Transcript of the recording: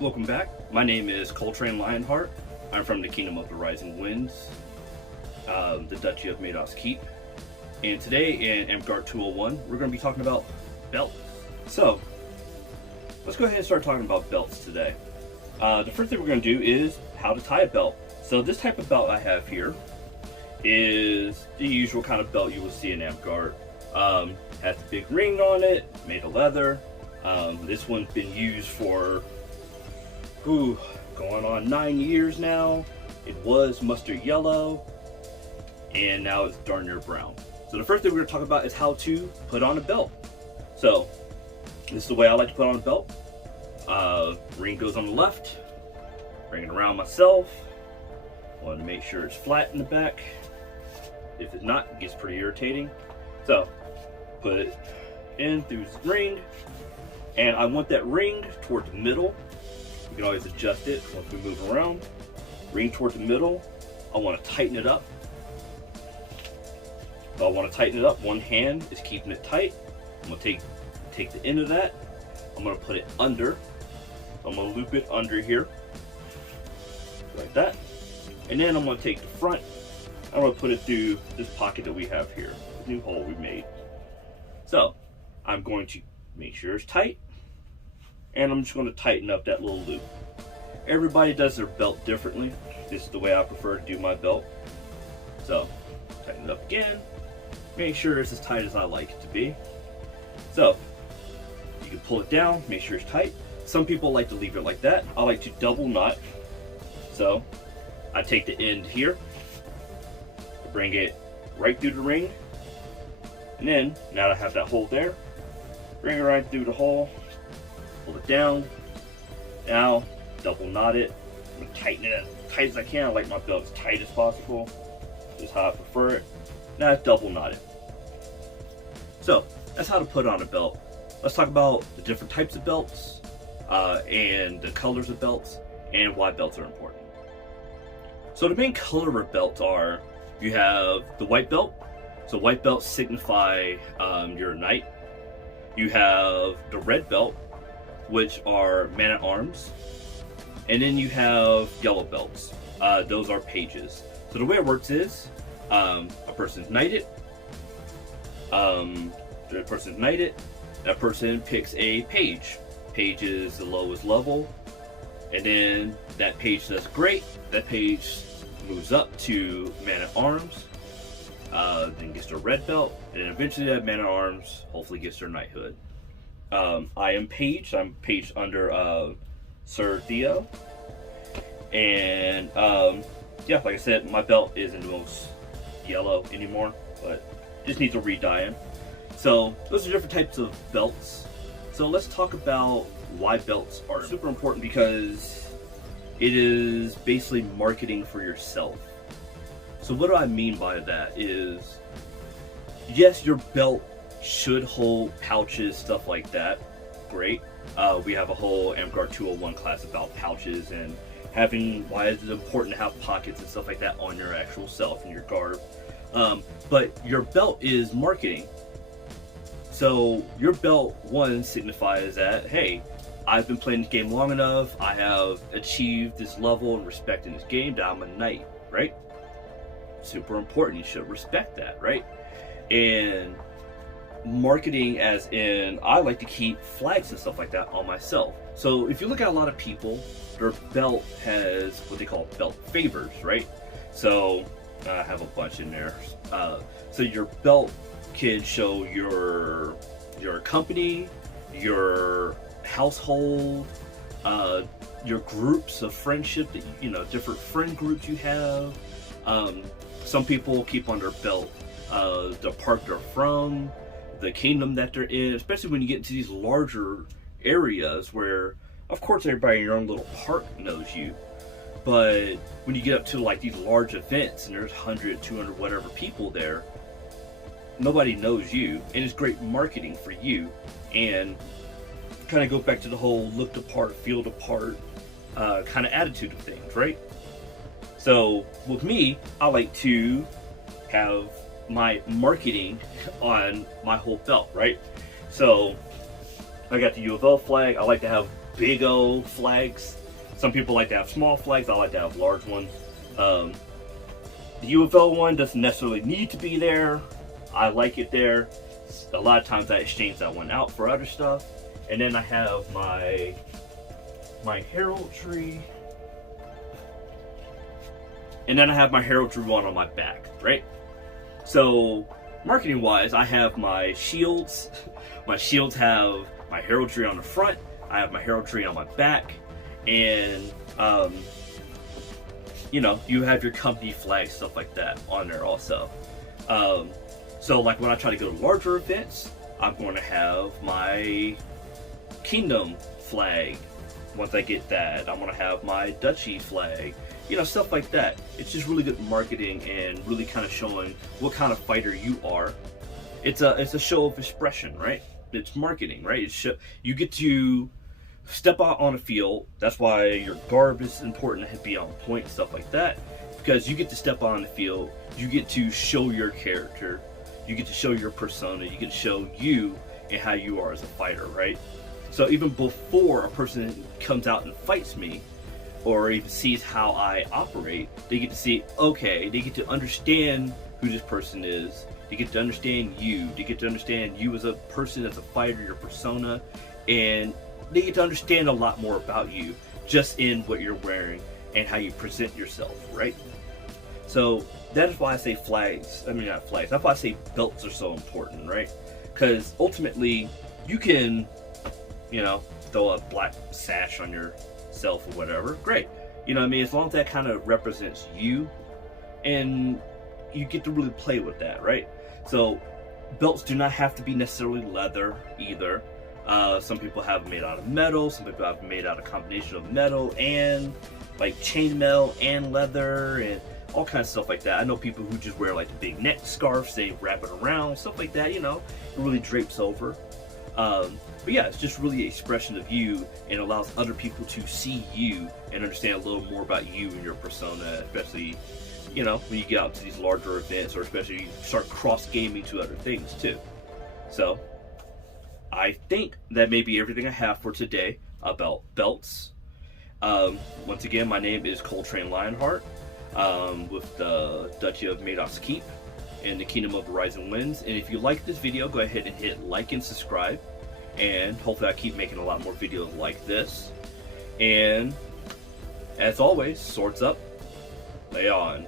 Welcome back. My name is Coltrane Lionheart. I'm from the Kingdom of the Rising Winds, the Duchy of Madoc Keep. And today in Amtgard 201, we're going to be talking about belts. So, let's go ahead and start talking about belts today. The first thing we're going to do is how to tie a belt. So this type of belt I have here is the usual kind of belt you will see in Amtgard. Has a big ring on it, made of leather. This one's been used for going on 9 years now. It was mustard yellow, and now it's darn near brown. So the first thing we're going to talk about is how to put on a belt. So this is the way I like to put on a belt. Ring goes on the left, bring it around myself. Want to make sure it's flat in the back. If it's not, it gets pretty irritating. So put it in through the ring, and I want that ring toward the middle. You can always adjust it once we move around. Ring toward the middle. I want to tighten it up. If I want to tighten it up, one hand is keeping it tight. I'm going to take the end of that. I'm going to put it under. I'm going to loop it under here, like that. And then I'm going to take the front. I'm going to put it through this pocket that we have here, this new hole we made. So I'm going to make sure it's tight, and I'm just going to tighten up that little loop. Everybody does their belt differently. This is the way I prefer to do my belt. So tighten it up again, make sure it's as tight as I like it to be. So you can pull it down, make sure it's tight. Some people like to leave it like that. I like to double knot. So I take the end here, bring it right through the ring, and then now that I have that hole there, bring it right through the hole, pull it down. Now double knot it. I'm gonna tighten it as tight as I can. I like my belt as tight as possible. This is how I prefer it. Now double knot it. So that's how to put on a belt. Let's talk about the different types of belts, and the colors of belts, and why belts are important. So the main color of belts are, you have the white belt. So white belts signify you're a knight. You have the red belt, which are man-at-arms. And then you have yellow belts. Those are pages. So the way it works is, a person's knighted. The person's knighted. That person picks a page. Page is the lowest level. And then that page does great. That page moves up to man-at-arms. Then gets their red belt, and then eventually that man-at-arms hopefully gets their knighthood. I am paged. I'm paged under Sir Theo, and yeah, like I said, my belt isn't the most yellow anymore, but just needs a re-dyeing. So those are different types of belts. So let's talk about why belts are super important, because it is basically marketing for yourself. So what do I mean by that is, yes, your belt should hold pouches, stuff like that. Great. We have a whole Amtgard 201 class about pouches and why is it important to have pockets and stuff like that on your actual self and your garb. But your belt is marketing. So your belt, one, signifies that, hey, I've been playing this game long enough. I have achieved this level and respect in this game that I'm a knight, right? Super important. You should respect that, right? And marketing, as in, I like to keep flags and stuff like that on myself. So if you look at a lot of people, their belt has what they call belt favors, right? So I have a bunch in there. So your belt can show your company, your household, your groups of friendship that different friend groups you have. Some people keep on their belt the park they're from, the kingdom that they're in, especially when you get into these larger areas where, of course, everybody in your own little park knows you. But when you get up to like these large events and there's 100, 200, whatever people there, nobody knows you, and it's great marketing for you. And kind of go back to the whole look the part, feel the part kind of attitude of things, right? So with me, I like to have my marketing on my whole belt, right? So I got the U of L flag. I like to have big old flags. Some people like to have small flags. I like to have large ones. The U of L one doesn't necessarily need to be there. I like it there. A lot of times I exchange that one out for other stuff. And then I have my heraldry. And then I have my heraldry one on my back, right? So marketing wise, I have my shields. My shields have my heraldry on the front. I have my heraldry on my back. And you know, you have your company flag, stuff like that on there also. So like when I try to go to larger events, I'm going to have my kingdom flag. Once I get that, I'm going to have my duchy flag. You know, stuff like that. It's just really good marketing and really kind of showing what kind of fighter you are. It's a show of expression, right? It's marketing, right? You get to step out on a field. That's why your garb is important to be on point, stuff like that. Because you get to step out on the field, you get to show your character, you get to show your persona, you get to show you and how you are as a fighter, right? So even before a person comes out and fights me, or even sees how I operate, they get to see, okay, they get to understand who this person is, they get to understand you, they get to understand you as a person, as a fighter, your persona, and they get to understand a lot more about you just in what you're wearing and how you present yourself, right? So that is why I say flags, I mean not flags, that's why I say belts are so important, right? Because ultimately, you can, you know, throw a black sash on yourself or whatever, great. You know what I mean? As long as that kind of represents you, and you get to really play with that, right? So belts do not have to be necessarily leather either. Some people have them made out of metal, some people have them made out of a combination of metal and like chainmail and leather and all kinds of stuff like that. I know people who just wear like big neck scarves, they wrap it around, stuff like that, you know, it really drapes over. But yeah, it's just really an expression of you and allows other people to see you and understand a little more about you and your persona, especially, you know, when you get out to these larger events, or especially you start cross-gaming to other things too. So I think that may be everything I have for today about belts. Once again, my name is Coltrane Lionheart, with the Duchy of Madoc's Keep in the Kingdom of the Rising Winds. And if you like this video, go ahead and hit like and subscribe, and hopefully I keep making a lot more videos like this. And as always, swords up, lay on.